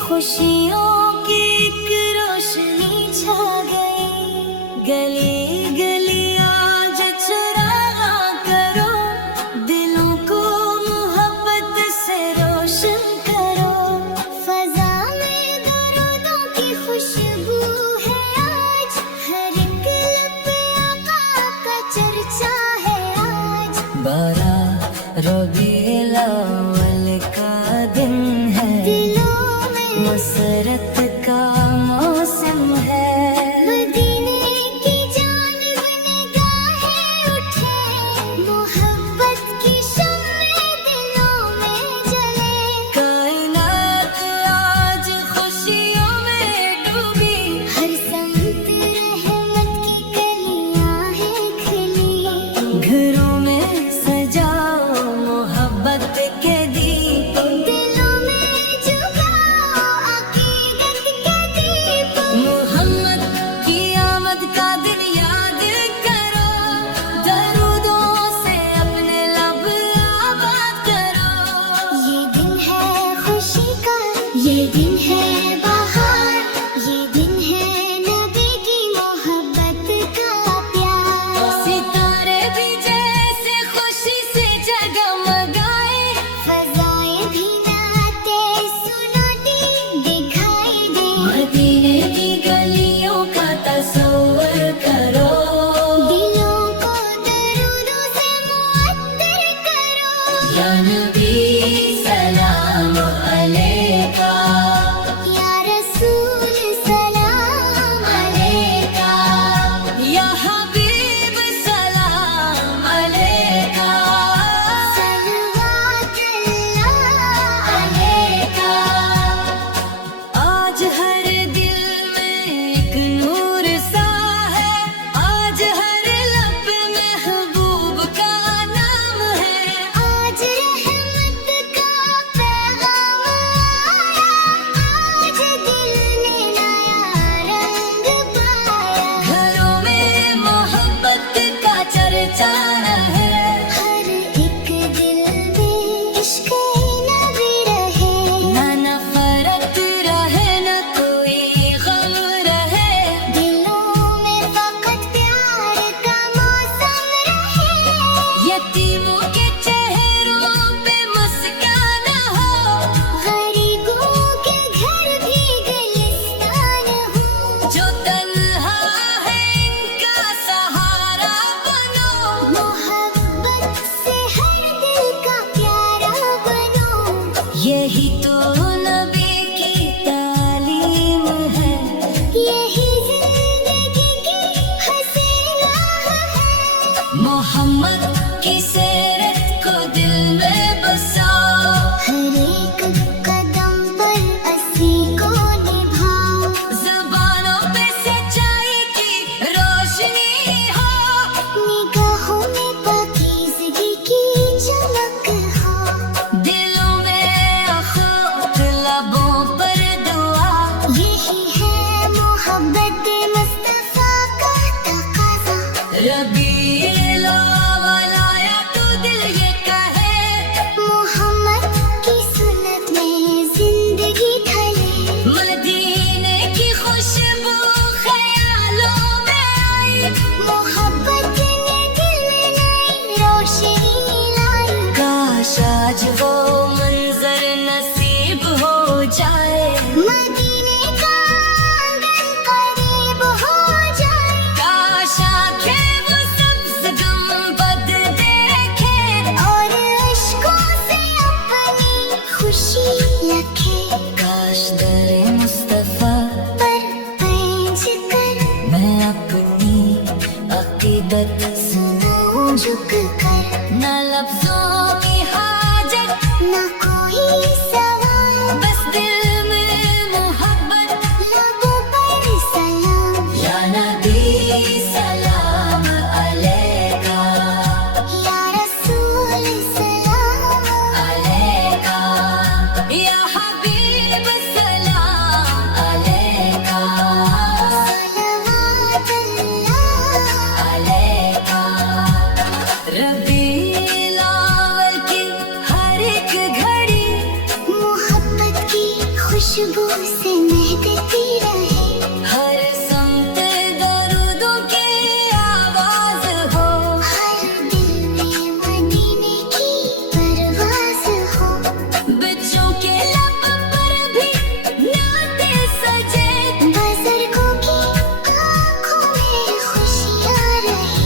खुशियों की एक रोशनी छा गई, गली गली आज चरागा करो, दिलों को मोहब्बत से रोशन करो। फजा में दरूदों की खुशबू है आज, हर एक लब पे आका का चर्चा है आज। 12 रबीउल अव्वल का दिन है, मसरत का मौसम है। मदीने की जानिब निगाहें उठे, मोहब्बत की शम्में दिलों में जले। कायनात आज खुशियों में डूबी, हर संत रहमत की कलियां हैं खिली। घरों में सजाओ मोहब्बत के दीप, दिलों में जगाओ अकीदत के दीप। मोहम्मद की आमद का दिन याद करो, दरूदों से अपने लब आबाद करो। ये दिन है खुशी का, ये दिन है बहार, ये दिन है नबी की मोहब्बत का प्यार। सितारे भी जैसे खुशी से जगमगाए, फजाएं भी नाते सुनाती दिखाई दे। मदीने की गलियों का तस्वर करो, दिलों को दरूदों से मुअत्तर करो। या नबी सलाम अलैका, या रसूल सलाम अलैका, या हबीब सलाम अलैका, सलवात अल्लाह अलैका। आज हर दिल में एक नूर सा है, आज हर लब महबूब का नाम है। आज रहमत का पैगाम आया, आज दिल ने नया रंग पाया। घरों में मोहब्बत का चर्चा है, हर एक दिल में इश्क नबी रहे। ना नफरत रहे न कोई गम रहे, दिलों में फकत प्यार का मौसम रहे। यतीमों के चेहरों पे मुस्कान हो, गरीबों के घर भी गुलिस्तान हो। जो तन्हा है इनका सहारा बनो, मोहब्बत से हर दिल का प्यारा बनो। यही तो नबी की तालीम है, यही जिंदगी की हसीना है। मोहम्मद की सीरत को दिल में बसाओ, हर एक कदम पर असी को निभाओ। ज़ुबानों पे सच्चाई की रोशनी हो, निगाहों में पाकीज़गी की चमक हो। दिलों में अखौत लबों पर दुआ। यही है मोहब्बत मुस्तफा का तकाज़ा। रबीउल अव्वल आया तो दिल ये कहे, मोहम्मद की सुन्नत में जिंदगी ढले। मदीने की खुशबू ख्यालों में आई, मोहब्बत ने दिल में नई रोशनी लाई। काश आज वो मंजर नसीब हो जाए, मदीने का आंगन करीब हो जाए। काश आंखें वो सब्ज़ गुंबद देखे, और इश्कों से अपनी खुशी रखे। काश दरे मुस्तफा पर पैंच कर मैं अपनी अकीदत सुनाऊं झुक कर। न लफ्जों की हाजत, न कोई सवाल, बस दिल में खुशबू से महकती रहे, हर संत दरूदों की आवाज हो, हर दिल में मदीने की परवाज़ हो। बच्चों के लब पर भी नाते सजे, बुजुर्गों की आँखों में खुशियाँ रही,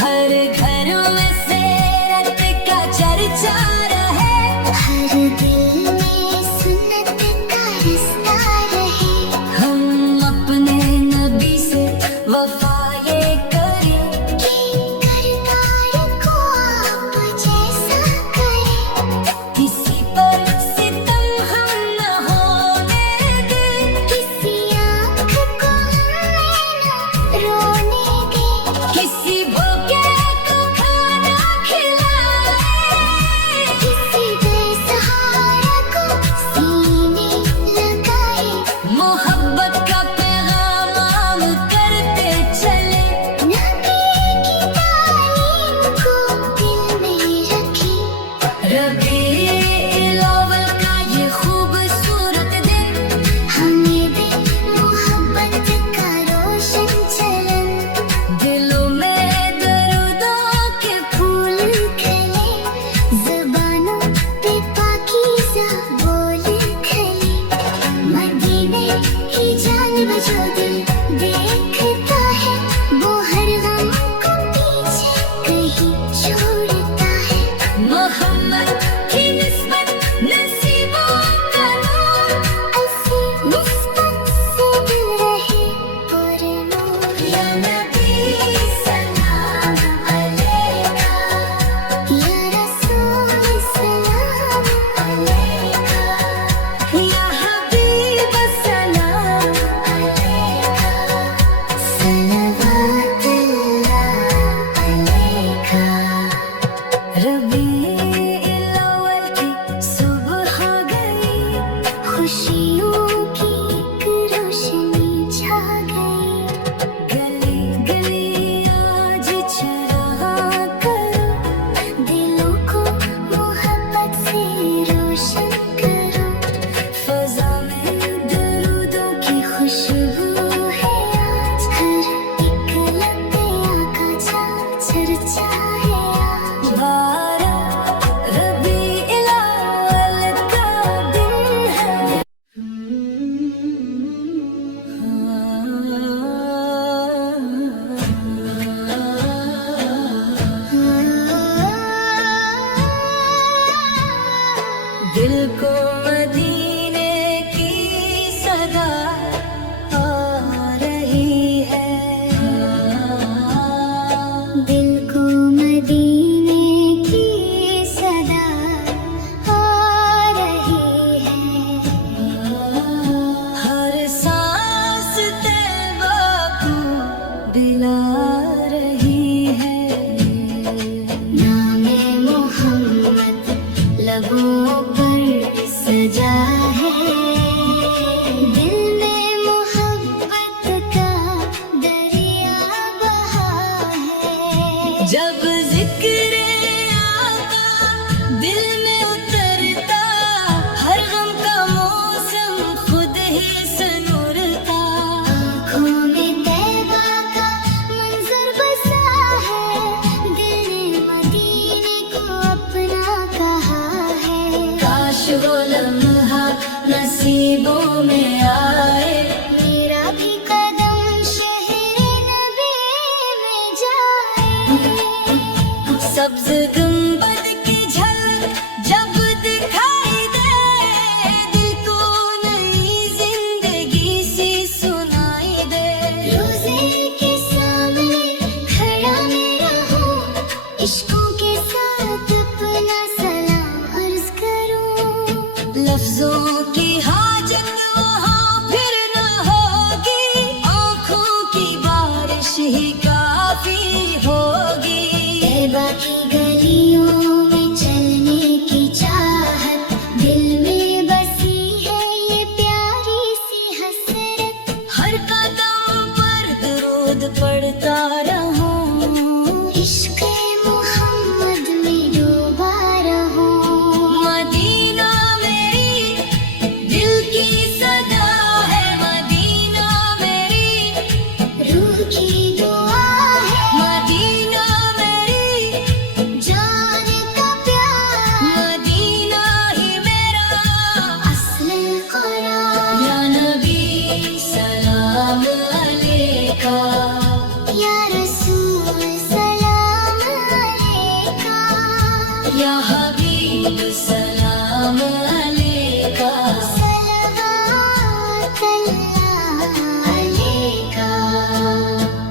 हर घर में सेरत का चर्चा रहे, हर दिल में सुन्नत का रास्ता रहे। हम अपने नबी से वफा ये करें, कि करतार को आप जैसा करें, किसी पर सितम हम न होने दें, किसी आँख को हमें न रोने दें, किसी भूखे को खाना खिलाए, किसी बेसहारा को सीने लगाए। मोहब्बत का पैगाम आम करते चले, नबी की तालीम को दिल में रखें। रबीउल अव्वल का ये खूबसूरत दिन, हमें दे मोहब्बत का रोशन चलन, दिलों में दरूदों के फूल खिले, ज़बानों पे पाकीज़ा बोल खिले। मदीने की जानिब जो दिल देखता है, वो हर गम को पीछे कहीं छोड़ता है। मोहम्मद की निस्बत नसीबों का नूर, ऐसी निस्बत से दिल रहे पुरनूर। या नबी सलाम अलैका, या रसूल सलाम अलैका, या हबीब सलाम अलैका, सलवातुल्लाह अलैका। रबीउल अव्वल की सुबह गई, खुशियों की एक रोशनी छा गई, गली गली आज चराग करो, दिलों को मोहब्बत से रोशन करो। फजा में दरूदों की खुशबू है आज, हर एक लम्हे आका जा चर्चा है आज। बारह रबीउल अव्वल का दिन है। दिल को मदीने की सदा आ रही है, दिल को मदीने की सदा आ रही है, हर सांस तैबा को दिला रही है। नामे मोहम्मद लबों पर सजा है, दिल में मोहब्बत का दरिया बहा है। जब जिक्र आका दिल में उतरता, हर गम का मौसम खुद ही सनूरता, आँखों में तैबा का मंजर बसा है, दिल ने मदीने को अपना कहा है। काश वो लम्हा नसीबों में आए, मेरा भी कदम शहरे नबी में जाए। सब्ज गुंबद की झलक जब दिखाई दे, दिल को नई जिंदगी सी सुनाई दे। रोज़े के सामने खड़ा मैं रहूं, इश्कों के साथ अपना सलाम अर्ज करूं। लफ्जों की हाजत वहाँ फिर न होगी, आँखों की बारिश ही काफी होगी। तैबा की गली सलाम या नबी सलाम अलैका या रसूल सलाम अलैका या हबीब सलाम अलैका सलवात अल्लाह अलैका।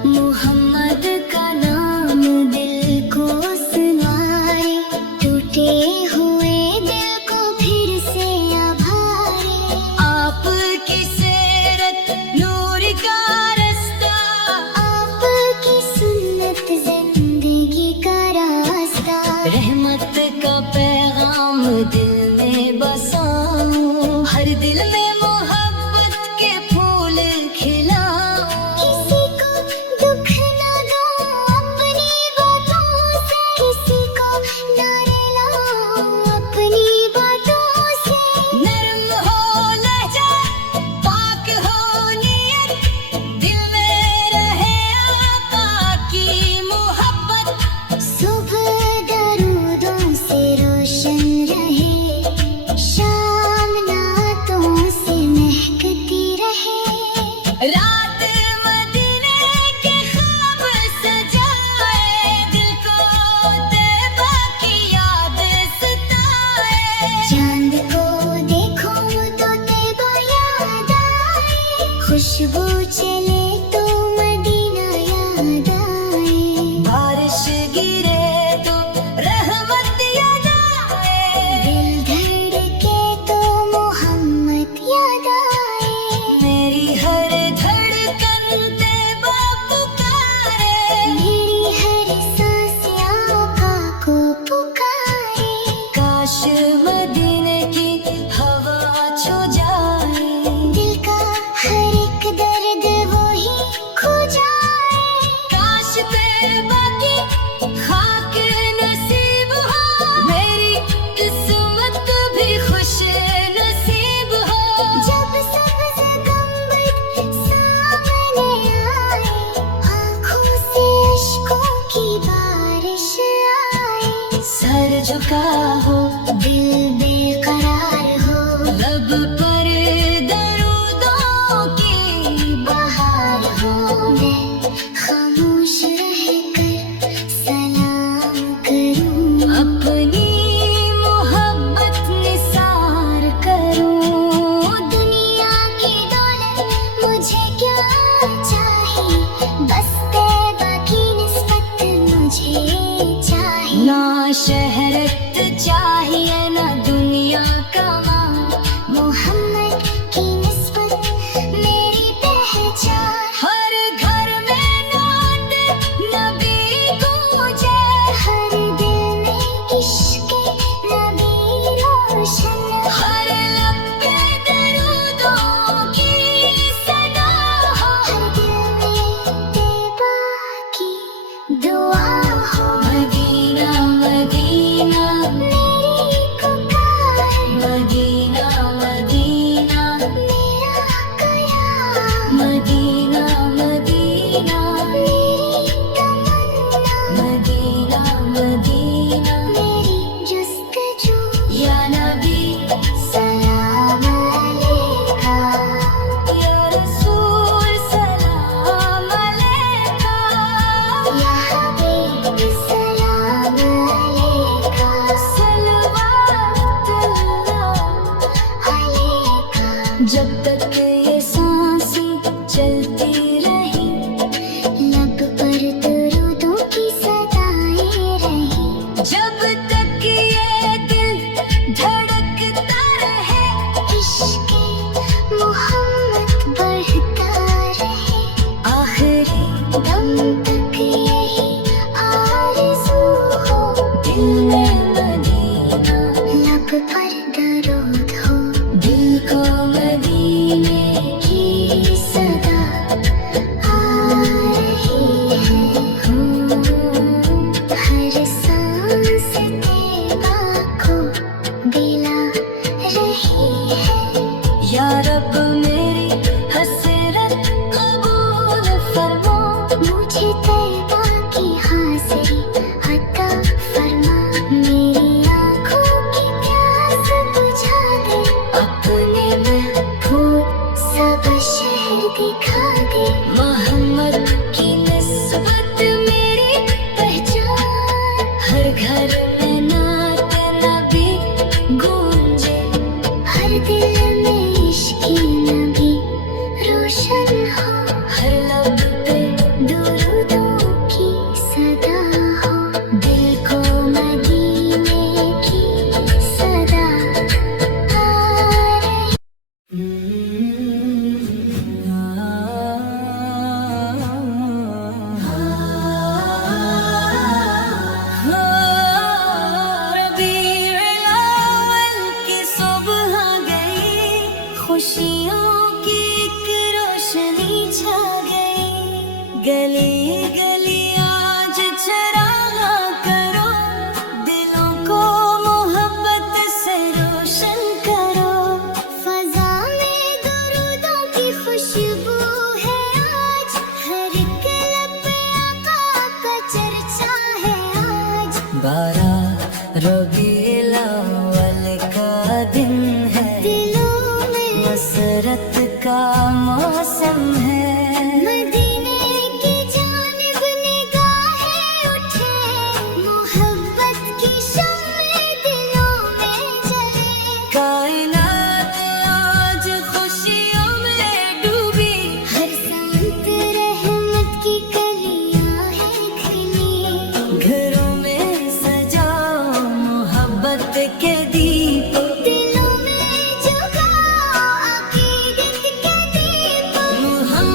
मोहम्मद का नाम दिल को सुनाए, टूटे हुए दिल को फिर से आभारे। आपकी सीरत नूर का रास्ता आपकी सुन्नत जिंदगी का रास्ता। रहमत का पैगाम दिल में बसाऊं, हर दिल में मोहब्बत के फूल खिलाऊं। किसी को दुख न दो अपनी बातों से, किसी को न रुलाओ अपनी बातों से। नरम हो लहजा, पाक हो नियत, दिल में रहे आका की मोहब्बत। सुबह दरूदों से रोशन रहे, शाम नातों से महकती रहे। रात मदीने के ख्वाब सजाए, दिल को तैबा की याद सताए। चांद को देखो तो तैबा याद आए, खुशबू चले तो मदीना याद आए। बारिश गिरे तो रहमत याद आए, दिल धड़के तो मोहम्मद याद आए। मेरी हर धड़कन तैबा पुकारे। मेरी हर सांस आका को पुकारे। काश मदीने की हवा छू जाए, दिल का हर एक दर्द वो ही खो जाए। काश तैबा की खाक नसीब हो, मेरी किस्मत भी खुश नसीब हो। जब सब्ज़ गंबद सामने आए, आँखों से अश्कों की बारिश आए। सर झुका हो, दिल बेकरार हो, लब पर दरूदों की बहार हो। मैं खामोश रहकर सलाम करूं, अपनी मोहब्बत निसार करूं। दुनिया की दौलत मुझे क्या चाहिए, बस तैबा की निस्बत मुझे चाहिए। ना शहरत चाहिए ना दुनिया का माल, मोहम्मद की निस्बत मेरी पहचान। हर घर में नात नबी गूंजे, हर दिल में इश्क नबी रोशन। हर लब पे दरूदों की सदा हो। हर दिल में तैबा की दुआ हो। मदीना मदीना मेरी पुकार, मदीना मदीना मेरा कयाम। मदीना मदीना मेरी तमन्ना, मदीना मदीना मेरी जुस्तजू। या नबी सलाम अलैका या रसूल सलाम अलैका या हबीब सलाम अलैका सलवात अल्लाह अलैका। जब तक ये सांसें चलती रही, लब पर दरूदों की सदाएं रही। जब तक ये दिल धड़कता रहे, इश्क मोहम्मद बढ़ता रहे। आखिरी दम तक यही आरज़ू हो, दिल में मदीना, लब पर दरूद हो। दिल को मदीने की सदा आ रही है। हर सांस तैबा को दिला रही है। या रब मेरी हसरत कबूल फरमा, मुझे तैबा की हाज़िरी अता फरमा। मेरी आँखों की प्यास बुझा दे, अपने में दिखा दे। मोहम्मद की निस्बत मेरी पहचान, हर घर में नात नबी गूंजे, हर दिल में इश्क़ नबी रोशन हो, हर लब पे दुरूदों की सदा हो, दिल को मदीने की सदा आ रही। रबीउल अव्वल की सुबह गई, खुशियों की एक रोशनी छा गई। गली गली आज चरागा करो, दिलों को मोहब्बत से रोशन करो। फ़ज़ा में दुरूदों की खुशबू है आज, हर एक लब पे आका का चर्चा है आज। 12 रबीउल अव्वल का दिन है, दिलों में मसरत का मौसम है। मदीने की जानिब निगाहें उठे, मोहब्बत की शम्में दिलों में जले। कायनात आज खुशियों में डूबी, हर सांत रहमत की कलियां हैं खिली। घरों में सजाओ मोहब्बत के दीप, दिलों में जगाओ अकीदत के दीप। मोहम्मद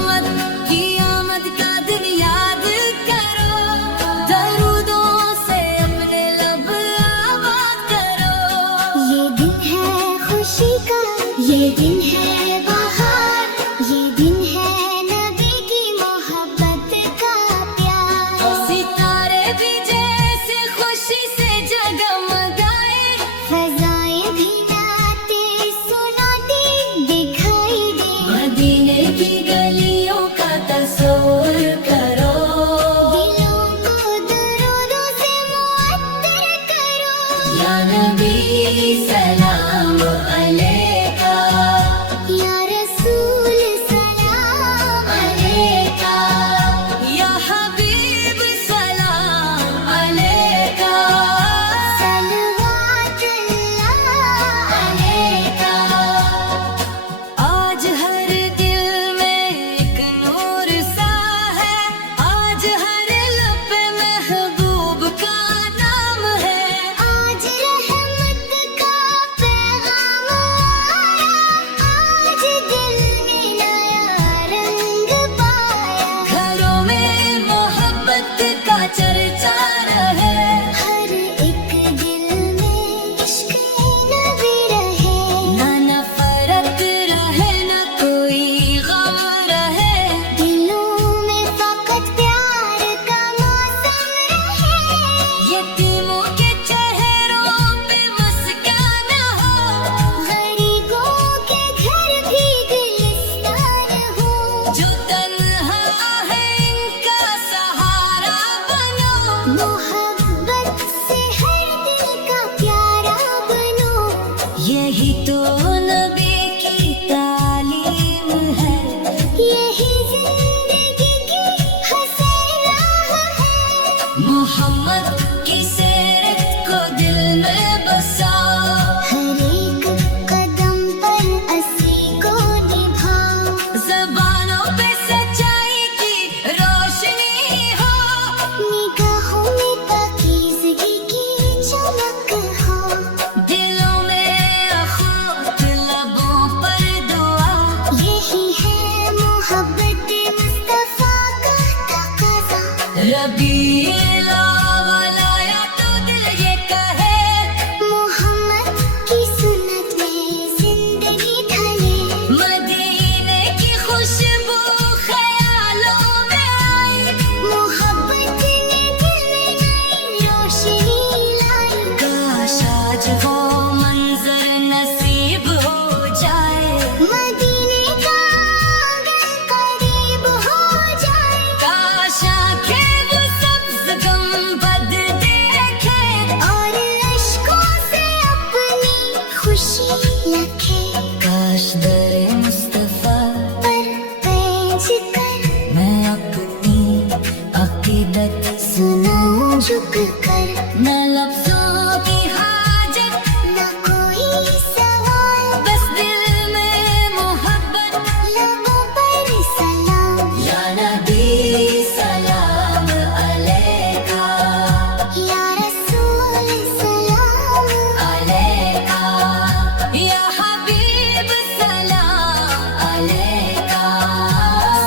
अलैका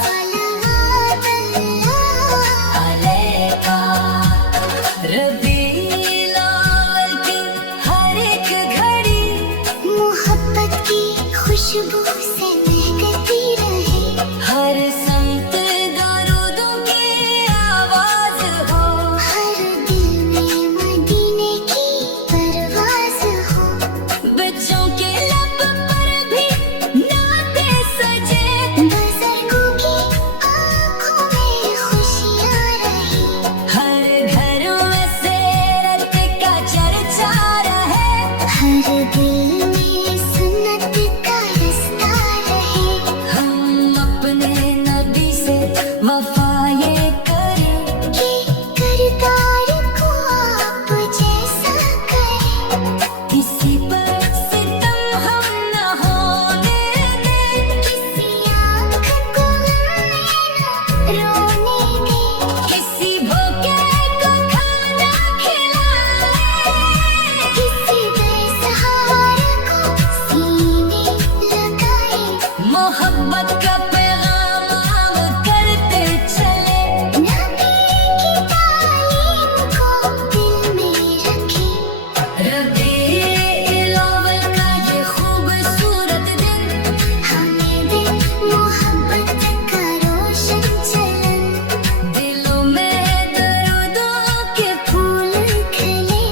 सलावत अल्लाह अलैका। रबीउल अव्वल की हर एक घड़ी मोहब्बत की खुशबू से महकती रहे। हर संत दरूदों की आवाज हो। हर दिल में मदीने की परवाज़ हो। बच्चों के लब पर भी नाते सजे। बुजुर्गों की आँखों में खुशियाँ रही। हर घर में सीरत का चर्चा रहे। हर दिल में सुन्नत का रास्ता रहे। हम अपने नबी से वफा ये करें कि किरदार को आप जैसा करें। किसी पर सितम हम न होने दें। किसी आँख को हमने न रोने दें। किसी भूखे को खाना खिलाएं। किसी बेसहारा को सीने लगाए। मोहब्बत का पैगाम हम करते चले। नबी की तालीम को दिल में रखें। रबीउल अव्वल का ये खूबसूरत दिन हमें दे मोहब्बत का रोशन चलन। दिलों में दरूदों के फूल खिले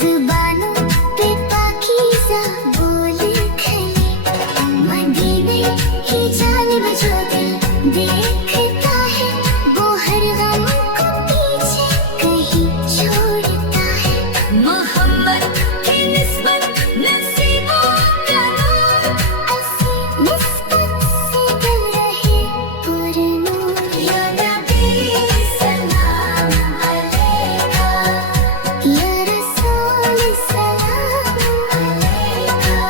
जुबानों पे पाकीज़ा बोल खिले। मदीने की जानिब जो दिल देखता है वो हर गम को पीछे कहीं छोड़ता है। मोहम्मद की निस्बत नसीबों का नूर। ऐसी निस्बत से दिल रहे पुरनूर। या नबी सलाम अलैका। या रसूल सलाम अलैका।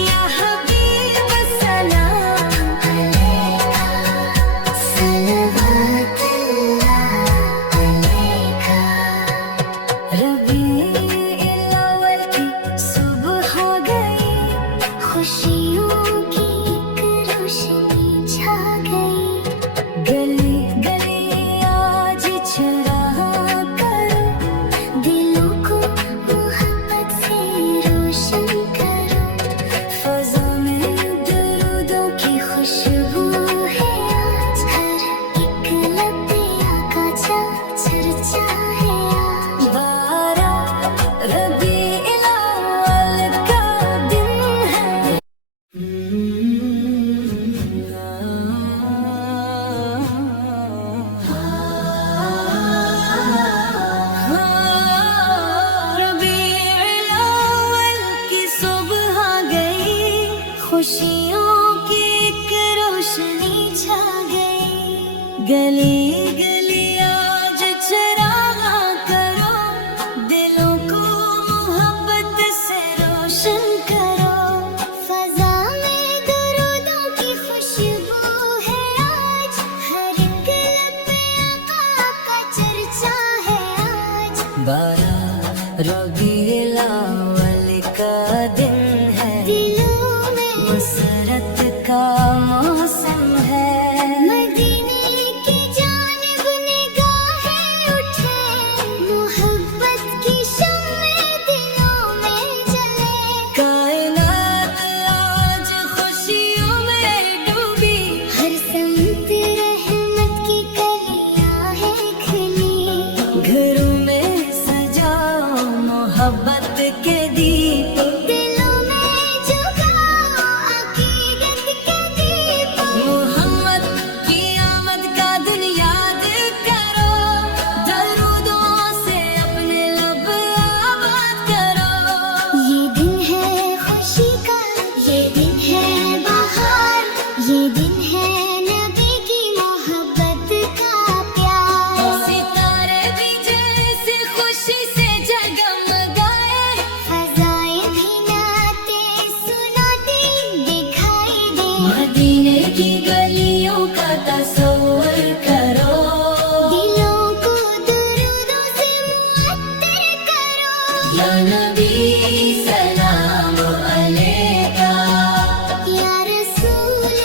या हबीब सलाम अलैका। सलावत अल्लाह अलैका। रबीउल अव्वल की सुबह हो गई। खुशियों की एक रोशनी छा गई। गली गली आज चरागा करो। दिलों को मोहब्बत से रोशन करो। फज़ा में दरूदों की खुशबू है आज। हर एक लब पे आका का चर्चा है आज। बारा रबीउल अव्वल का दिन है। रबीउल अव्वल की सुबह आ गई। खुशियों की एक रोशनी छा गई। गली गली आज चरागा करो। दिलों को मोहब्बत से रोशन करो। फज़ा में दरूदों की खुशबू है आज। हर एक लब पे आका का चर्चा है आज। बारा रबीउल अव्वल का दिन है। दिलों में मसरत का मौसम है। मदीने की जानिब निगाहें उठे। मोहब्बत की शम्में दिलों में जले। कायनात आज खुशियों में डूबी। हर संत रहमत की कलियां है खिली। घरों में सजाओ मोहब्बत के दीप। दिलों में जगाओ अकीदत के दीप। मोहम्मद की आमद का दिन याद करो। दरूदों से अपने लब आबाद करो। ये दिन है खुशी का, ये दिन है बहार। ये दिन है नबी की मोहब्बत का प्यार। सितारे भी जैसे खुशी से जगमगाए। फज़ाएं भी नाते सुनाती दिखाई दे। मदीने की गलियों का तस्वुर करो। दिलों को दरूदों से मुअत्तर करो। या नबी सलाम अलैका। या रसूल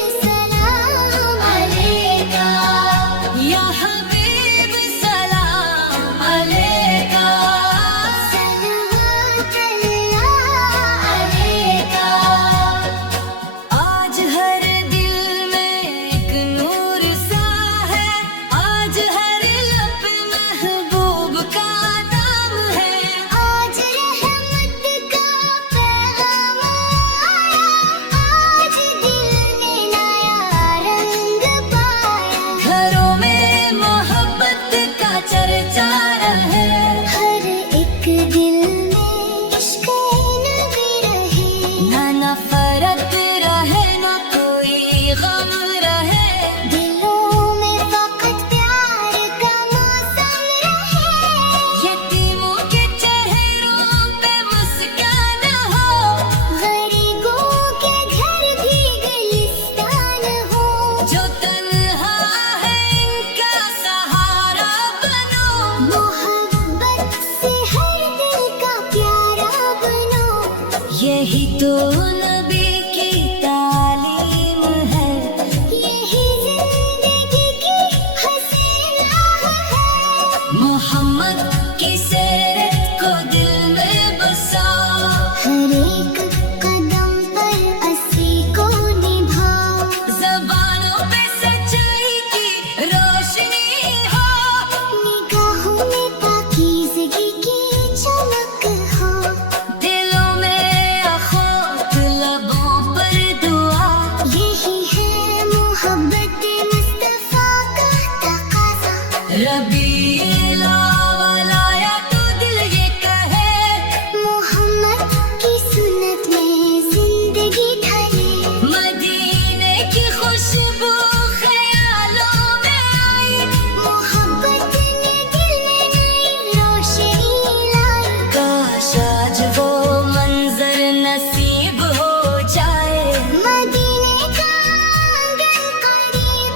गम रहे, दिलों में फकत प्यार का मौसम रहे, यतीमों के चेहरों पे मुस्कान हो, गरीबों के घर भी गुलिस्तान हो। जो तन्हा है इनका सहारा बनो, मोहब्बत से हर दिल का प्यारा बनो, यही तो नबी की तालीम है, यही जिंदगी की हसीन राह है। मोहम्मद की सीरत को दिल में बसाओ, हर एक कदम पर अस्सी को निभाओ, ज़बानों पे सच्चाई की रोशनी हो, निगाहों में पाकीज़गी की चमक हो, दिलों में अखौत लबों पर दुआ, यही है मोहब्बत मुस्तफा का तकाज़ा। रबीउल अव्वल आया तो दिल ये कहे, मोहम्मद की सुन्नत में जिंदगी ढले, मदीने की खुशबू ख्यालों में आई, मोहब्बत ने दिल में नई रोशनी लाई। काश आज वो मंजर नसीब हो जाए, मदीने का आंगन करीब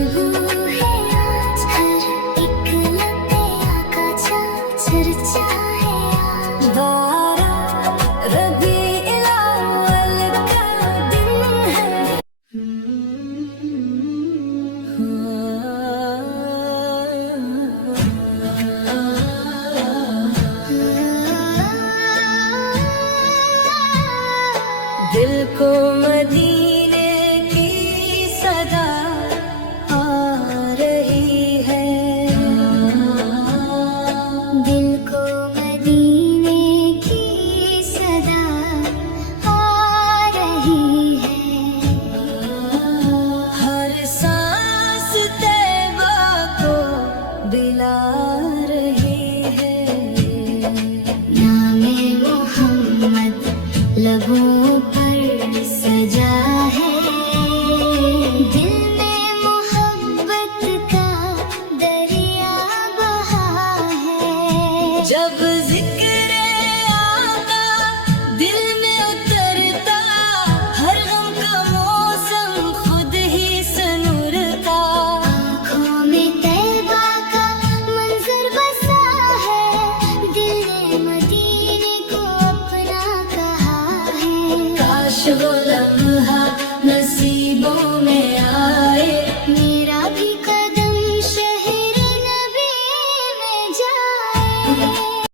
खुशबू है आज हर एक लम्हे आका चर्चा है आज। 12 रबीउल अव्वल का दिन है। दिल को मदीने की सदा आ रही है। दिल को मदीने की सदा आ रही है। हर सांस तैबा को दिला रही है। नामे मोहम्मद लबों पर सजा है। दिल में मोहब्बत का दरिया बहा है। जब जिक्र आका दिल में उतरता, हर गम का मौसम खुद ही सनूरता। आँखों में तैबा का मंजर बसा है। दिल ने मदीने को अपना कहा है। काश वो लम्हा